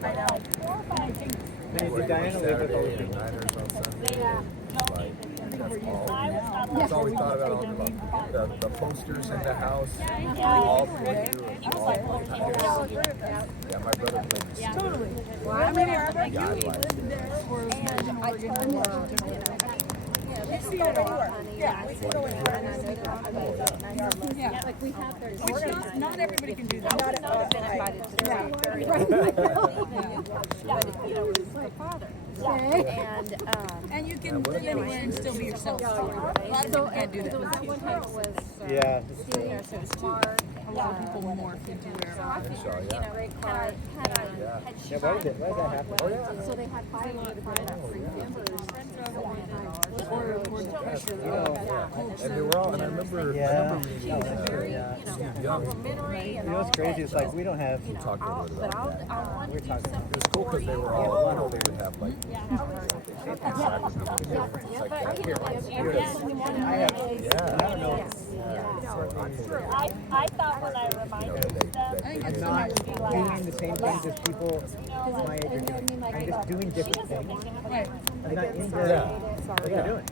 Did Diana live with all the people? That's all we thought about. The posters in the house. All played through it. Yeah, my brother played the studio. Totally. Well, I mean, and I told her, we see it anywhere. Yeah, we can go anywhere. Yeah, like we have their. Which not everybody can do that. Not invited to that. But you know, it was my father. And you can live anywhere and still be yourself. A lot of people can't do that. That one was Yeah. senior, so smart. A lot of people more could do their Had Yeah, why did that happen? So they had 500 members. And they were all, and I remember reading Young. You know what's crazy? It's like we don't have. We talked a little bit about that. We're talking. It was cool because they were all, you know, they would have like. I thought when I reminded them, I'm not doing the same things as people my age are doing. I'm just doing different things. I'm not into what they're doing.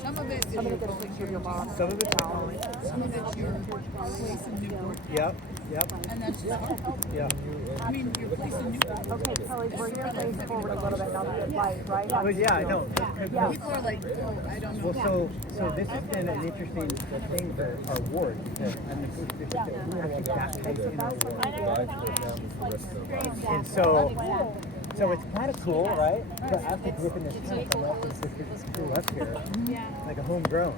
Some of it's your place your mom. Some of it's Some of it's your place in Newport. Yep. And that's just hard. Yeah. I mean, your place in Newport. Okay, Kelly, bring your face forward a little bit now that it's light, right? But yeah, I know. People are like, oh, I don't know. Well, so this has been an interesting thing for our ward because I mean, we actually baptized in our ward. And so it's kind of cool, right? To actually grew up in this town, so this grew up here, like a homegrown.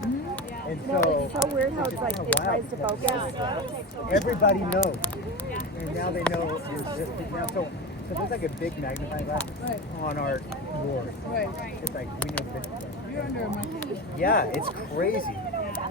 And so It's so weird how it's like it tries to focus. everybody knows, and now they know you're existing now. So there's like a big magnifying glass on our ward. Right. It's like we know this. You're under a microscope. Yeah, it's crazy.